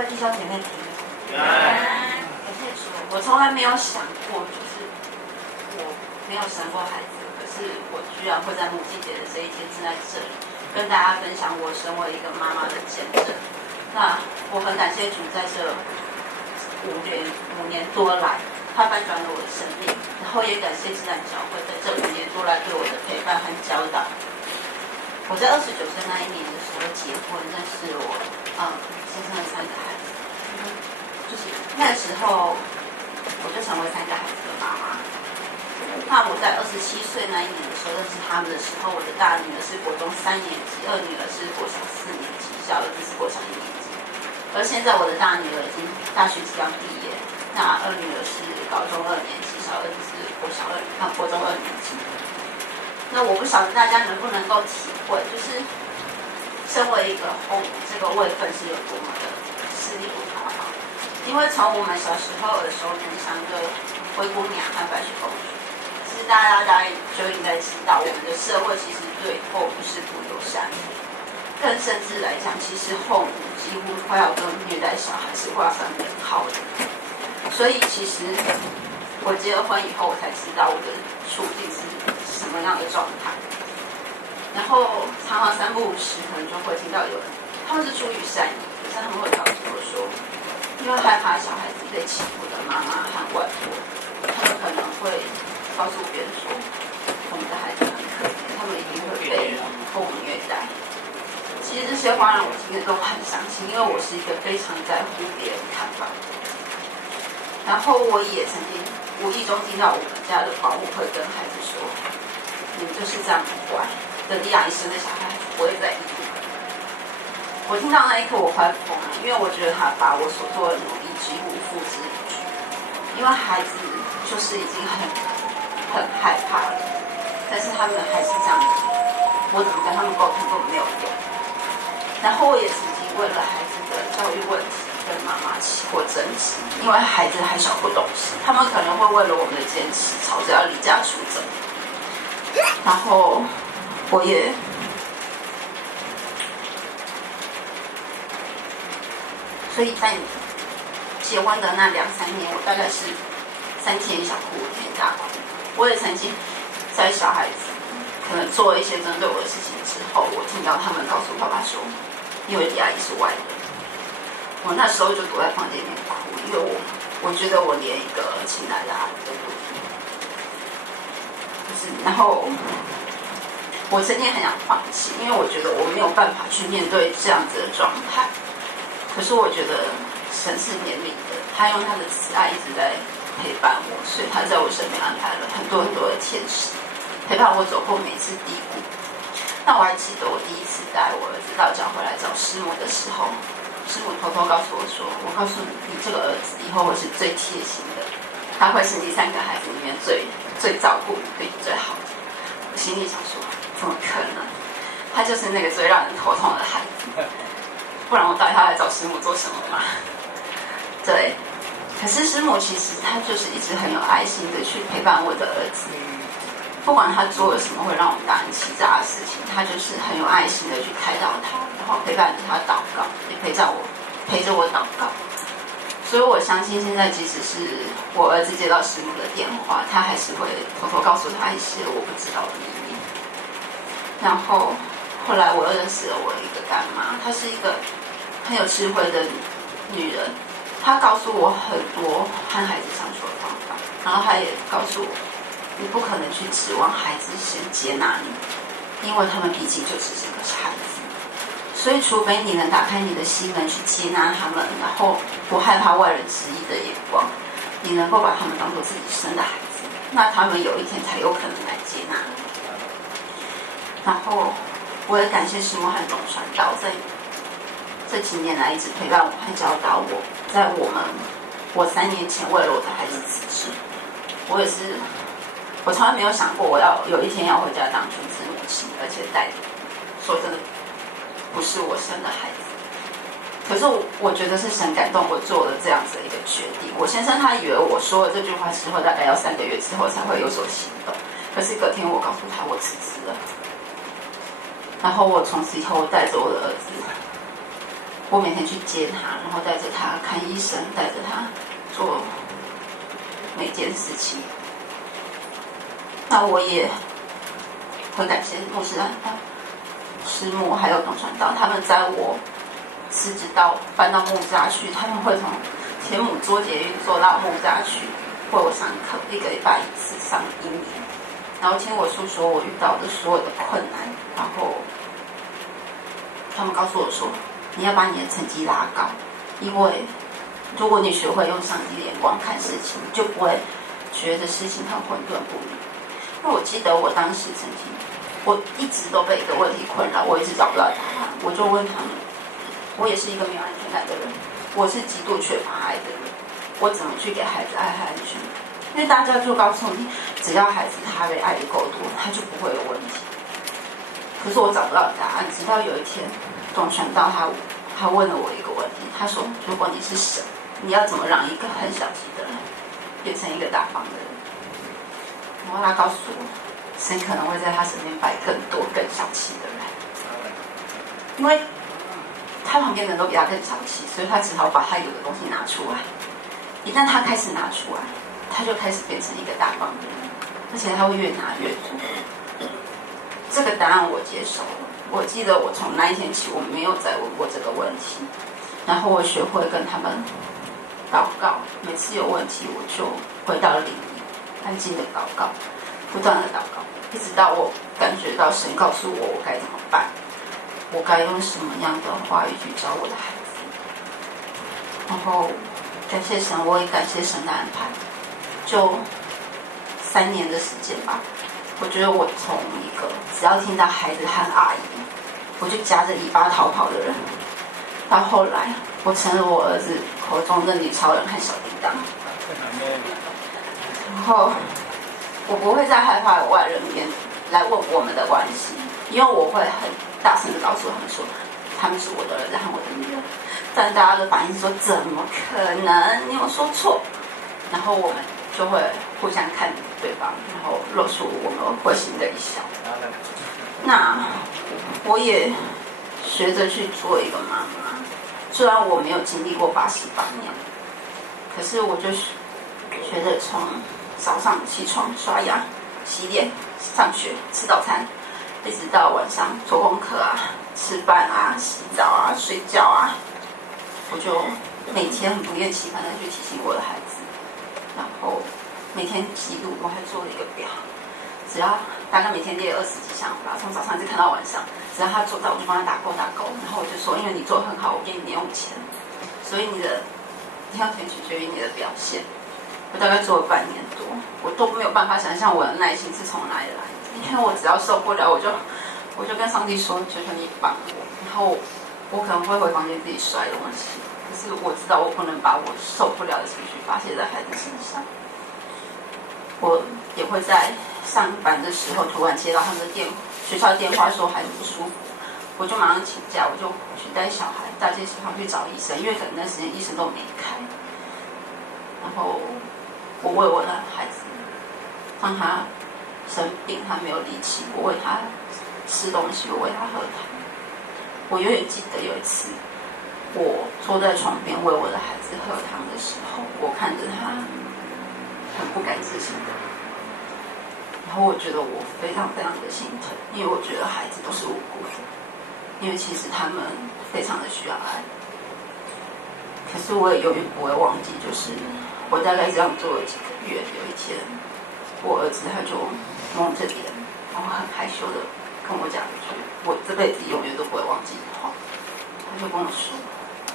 位弟兄姐妹平安。感谢主，我从来没有想过，就是我没有生过孩子，可是我居然会在母亲节的这一天站在这里，跟大家分享我身为一个妈妈的见证。那我很感谢主，在这5年多来，他翻转了我的生命，然后也感谢芝兰教会在这5年多来对我的陪伴和教导。我在29岁那一年的时候结婚，认识我先生的3个孩子，就是那时候我就成为3个孩子的妈妈。那我在27岁那一年的时候认识他们的时候，我的大女儿是国中3年级，二女儿是国小4年级，小儿子是国小1年级。而现在我的大女儿已经大学即将毕业，那二女儿是高中2年级，小儿子是国中2年级。那我不晓得大家能不能够体会，就是身为一个后母，这个位分是有多么的吃力不讨好。因为从我们小时候耳熟能详的灰姑娘和白雪公主，其实大家就应该知道，我们的社会其实对后母是不友善的。更甚至来讲，其实后母几乎快要跟虐待小孩是画上等号的。所以其实我结了婚以后，我才知道我的处境是什么样的状态。然后常常3不5时，可能就会听到有人，他们是出于善意，可是他们会告诉我说，因为害怕小孩子被欺负的妈妈和外婆，他们可能会告诉别人说，我们的孩子很可怜，他们一定会被后母虐待。其实这些话让我听得都很伤心，因为我是一个非常在乎别人看法。然后我也曾经无意中听到我们家的保姆会跟孩子说，你们就是这样不乖，等你养一生的小孩不会再依附。我听到那一刻我快疯了，因为我觉得他把我所做的努力几乎付之一炬。因为孩子就是已经很害怕了，但是他们还是这样子，我怎么跟他们沟通都没有用。然后我也曾经为了孩子的教育问题跟妈妈起过争执，因为孩子还小不懂事，他们可能会为了我们的坚持吵着要离家出走。然后我也所以在结婚的那2、3年，我大概是3天小哭5天大哭。我也曾经在小孩子可能做了一些针对我的事情之后，我听到他们告诉爸爸说，因为李阿姨是外人。我那时候就躲在房间里面哭，因为我觉得我连一个亲爱的阿姨都不如。然后我曾经很想放弃，因为我觉得我没有办法去面对这样子的状态。可是我觉得神是怜悯的，他用他的慈爱一直在陪伴我，所以他在我身边安排了很多的天使，陪伴我走过每次低谷。那我还记得我第一次带我儿子到教会来找师母的时候，师母偷偷告诉我说，我告诉你，你这个儿子以后会是最贴心的，他会是你3个孩子里面最照顾你、对你最好的。我心里想说，怎么可能？他就是那个最让人头痛的孩子，不然我到底要来找师母做什么嘛？对，可是师母其实他就是一直很有爱心的去陪伴我的儿子。不管他做了什么会让我们大人气炸的事情，他就是很有爱心的去开导他，然后陪伴着他祷告，也陪着我祷告。所以我相信现在即使是我儿子接到师母的电话，他还是会偷偷告诉他一些我不知道的秘密。然后后来我又认识了我一个干妈，她是一个很有智慧的女人，她告诉我很多和孩子相处的方法，然后她也告诉我，你不可能去指望孩子先接纳你，因为他们毕竟就只是个孩子。所以除非你能打开你的心门去接纳他们，然后不害怕外人质疑的眼光，你能够把他们当作自己生的孩子，那他们有一天才有可能来接纳你。然后我也感谢师母和总传道在这几年来一直陪伴我和教导我。在我3年前为了我的孩子辞职，我从来没有想过我要有一天要回家当全职母亲，而且带着，说真的，不是我生的孩子。可是我觉得是神感动我做了这样子的一个决定。我先生他以为我说了这句话之后，大概要3个月之后才会有所行动。可是隔天我告诉他我辞职了，然后我从此以后带着我的儿子我每天去接他，然后带着他看医生，带着他做每件事情。那我也很感谢牧师师母还有董传道，他们在我辞职到搬到木栅去，他们会从天母坐捷运坐到木栅去为我上课，1个礼拜1次，上1年，然后听我诉说我遇到的所有的困难，然后他们告诉我说，你要把你的成绩拉高，因为如果你学会用上帝的眼光看事情，就不会觉得事情很混沌不明。因为我记得我当时曾经，我一直都被一个问题困扰，我一直找不到答案。我就问他们，我也是一个没有安全感的人，我是极度缺乏爱的人，我怎么去给孩子爱和安全感？因为大家就告诉你，只要孩子他被爱的够多，他就不会有问题。可是我找不到答案，直到有一天，董传道他问了我一个问题，他说：如果你是神，你要怎么让一个很小气的人变成一个大方的人？然后他告诉我，神可能会在他身边摆更多更小气的人，因为他旁边的人都比他更小气，所以他只好把他有的东西拿出来。一旦他开始拿出来，他就开始变成一个大方的人，而且他会越拿越多。这个答案我接受了。我记得我从那一天起，我没有再问过这个问题，然后我学会跟他们祷告。每次有问题，我就回到灵里，安静的祷告，不断的祷告，一直到我感觉到神告诉我该怎么办，我该用什么样的话语去教我的孩子。然后感谢神，我也感谢神的安排。就3年的时间吧，我觉得我从一个只要听到孩子喊阿姨，我就夹着尾巴逃跑的人，到后来我成了我儿子口中的女超人和小叮当。然后我不会再害怕有外人面来问我们的关系，因为我会很大声的告诉他们说，他们是我的儿子和我的女儿。但大家的反应是说，怎么可能？你有说错？然后我们就会互相看对方，然后露出我们会心的一笑。那我也学着去做一个妈妈，虽然我没有经历过88年，可是我就学着从早上起床、刷牙、洗脸、上学、吃早餐，一直到晚上做功课啊、吃饭啊、洗澡啊、睡觉啊，我就每天很不厌其烦的去提醒我的孩子，然后每天记录，我还做了一个表，只要大概每天列20几项吧，从早上一直看到晚上，只要他做到，我就帮他打勾。然后我就说，因为你做得很好，我给你0用钱，所以你的挑选取决于你的表现。我大概做了半年多，我都没有办法想象我的耐心是从哪里来的，因为我只要受不了，我就跟上帝说，求求你帮我。然后我可能会回房间自己摔东西，可是我知道我不能把我受不了的情绪发泄在孩子身上。我也会在上班的时候突然接到他们的学校的电话说孩子不舒服，我就马上请假，我就去带小孩大街小巷去找医生，因为可能那时间医生都没开。然后我为我的孩子，让他生病他没有力气，我喂他吃东西，我喂他喝汤。我永远记得有一次，我坐在床边喂我的孩子喝汤的时候，我看着他很不敢置信的，然后我觉得我非常非常的心疼，因为我觉得孩子都是无辜的，因为其实他们非常的需要爱。可是我也永远不会忘记，就是我大概这样做了几个月，有一天我儿子他就蒙着脸，然后很害羞的跟我讲一句我这辈子永远都不会忘记的话，他就跟我说，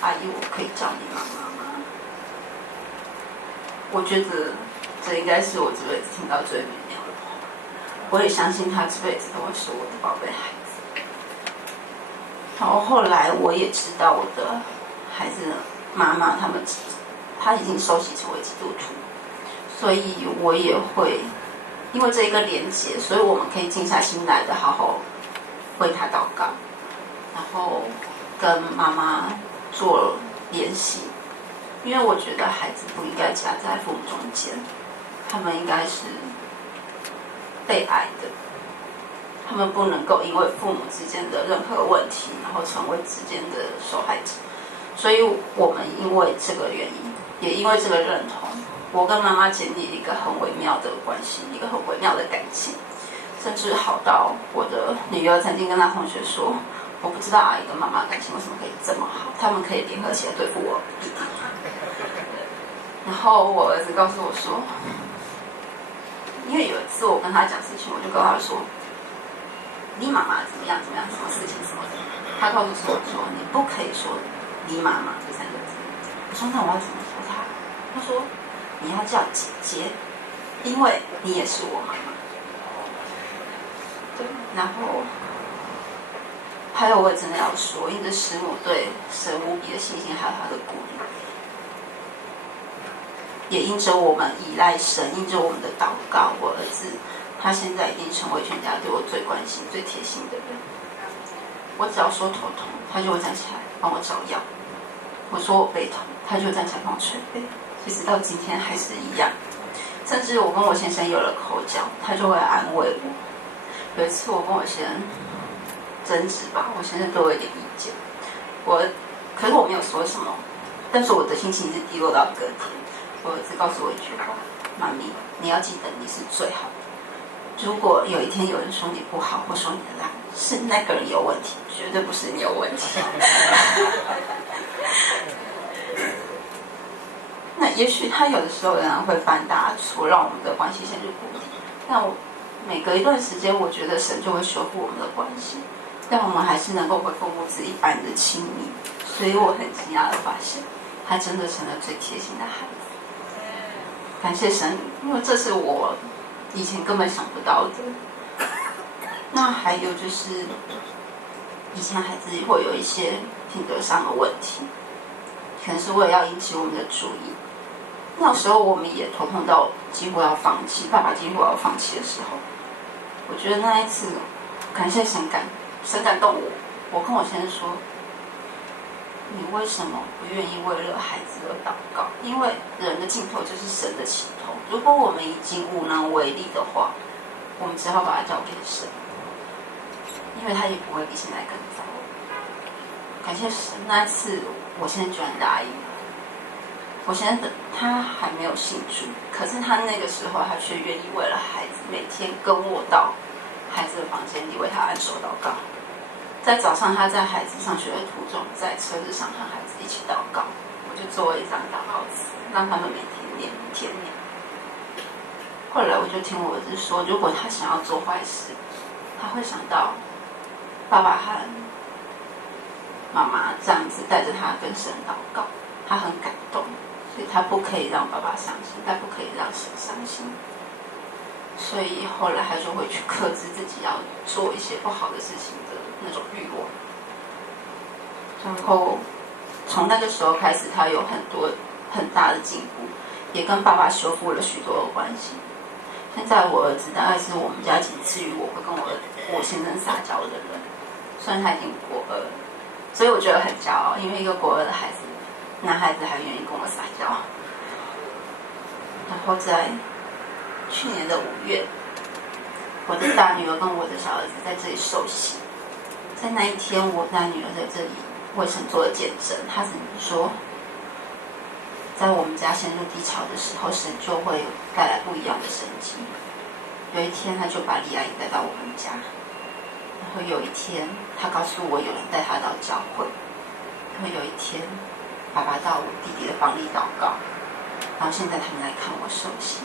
阿姨，我可以叫你妈妈吗？我觉得这应该是我这辈子听到最美妙的话，我也相信他这辈子都会是我的宝贝孩子。然后后来我也知道我的孩子的妈妈他已经受洗成为基督徒，所以我也会因为这一个连结，所以我们可以静下心来的好好为他祷告，然后跟妈妈做联系。因为我觉得孩子不应该夹在父母中间，他们应该是被爱的，他们不能够因为父母之间的任何问题，然后成为之间的受害者。所以我们因为这个原因，也因为这个认同，我跟妈妈建立一个很微妙的关系，一个很微妙的感情，甚至好到我的女儿曾经跟她同学说，我不知道阿姨跟妈妈的感情为什么可以这么好，他们可以联合起来对付我弟弟。然后我儿子告诉我说，因为有一次我跟他讲事情，我就跟他说，你妈妈怎么样怎么样，什么事情什么的。他告诉我说，你不可以说你妈妈这3个字。我说那我要怎么说他？他说你要叫姐姐，因为你也是我妈妈。对，然后还有我真的要说，因着师母对神无比的信心，还有他的鼓励，也因着我们依赖神，因着我们的祷告，我儿子他现在已经成为全家对我最关心、最贴心的人。我只要说头痛，他就会站起来帮我找药；我说我背痛，他就站起来帮我捶背。一直到今天还是一样。甚至我跟我先生有了口角，他就会安慰我。有一次我跟我先生争执吧，我先生对我有点意见，可是我没有说什么，但是我的心情是低落到隔天。我儿子告诉我一句话：妈咪，你要记得你是最好的。如果有一天有人说你不好，或说你烂，是那个人有问题，绝对不是你有问题。那也许他有的时候仍然会犯大错，让我们的关系陷入谷底。但每隔一段时间，我觉得神就会修复我们的关系，让我们还是能够恢复母子一般的亲密。所以我很惊讶的发现，他真的成了最贴心的孩子。感谢神，因为这是我以前根本想不到的。那还有就是，以前孩子会有一些品德上的问题，可能是为了要引起我们的注意。那时候我们也头痛到几乎要放弃，爸爸几乎要放弃的时候，我觉得那一次，感谢神感动我。我跟我先生说，你为什么不愿意为了孩子而祷告？因为人的尽头就是神的起头。如果我们已经无能为力的话，我们只好把它交给神，因为他也不会比现在更糟。感谢神，那一次我现在居然答应了。我现在他还没有信主，可是他那个时候他却愿意为了孩子，每天跟我到孩子的房间里为他按手祷告。在早上他在孩子上学的途中，在车子上和孩子一起祷告，我就做了一张祷告词，让他们每天念，每天念。后来我就听我儿子说，如果他想要做坏事，他会想到爸爸和妈妈这样子带着他跟神祷告，他很感动，所以他不可以让爸爸伤心，他不可以让神伤心。所以后来他就会去克制自己要做一些不好的事情的那种欲望。然后从那个时候开始，他有很大的进步，也跟爸爸修复了许多的关系。现在我儿子大概是我们家仅次于我会跟我先生撒娇的人，虽然他已经国2了，所以我觉得很骄傲，因为一个国2的孩子，男孩子还愿意跟我撒娇。然后在去年的5月，我的大女儿跟我的小儿子在这里受洗。在那一天，我大女儿在这里为神做了见证。她曾经说，在我们家陷入低潮的时候，神就会带来不一样的神迹。有一天，她就把李阿姨带到我们家，然后有一天，她告诉我有人带她到教会。然后有一天，爸爸到我弟弟的房里祷告，然后现在他们来看我受洗。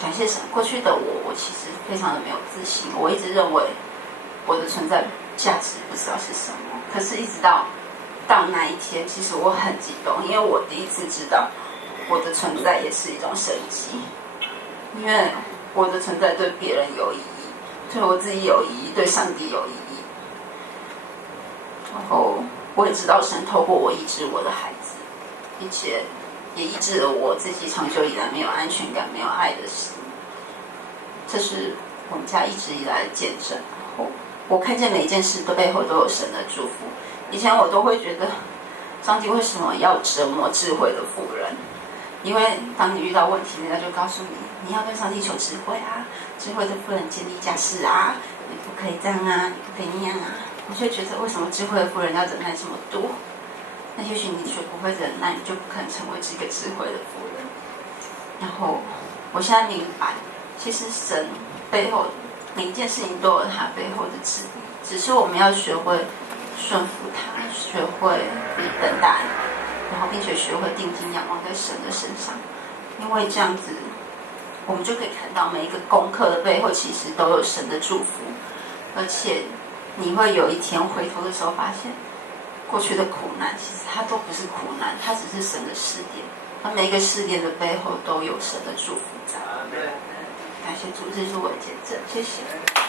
感谢神，过去的我其实非常的没有自信，我一直认为我的存在价值不知道是什么。可是一直到那一天，其实我很激动，因为我第一次知道我的存在也是一种神迹，因为我的存在对别人有意义，对我自己有意义，对上帝有意义。然后我也知道神透过我医治我的孩子，并且也医治了我自己长久以来没有安全感、没有爱的心。这是我们家一直以来的见证。然后我看见每一件事的背后都有神的祝福。以前我都会觉得，上帝为什么要折磨智慧的妇人？因为当你遇到问题，人家就告诉你，你要跟上帝求智慧啊，智慧的妇人建立家室啊，你不可以这样啊，你不可以那样啊。我就觉得，为什么智慧的妇人要忍耐这么多？那也许你学不会忍耐，你就不可能成为这个智慧的妇人。然后我现在明白，其实神背后每一件事情都有他背后的旨意，只是我们要学会顺服他，学会等待，然后并且学会定睛仰望在神的身上，因为这样子我们就可以看到每一个功课的背后其实都有神的祝福，而且你会有一天回头的时候发现过去的苦难其实它都不是苦难，它只是神的试炼，它每一个试炼的背后都有神的祝福在。感谢主，这是我的见证，谢谢。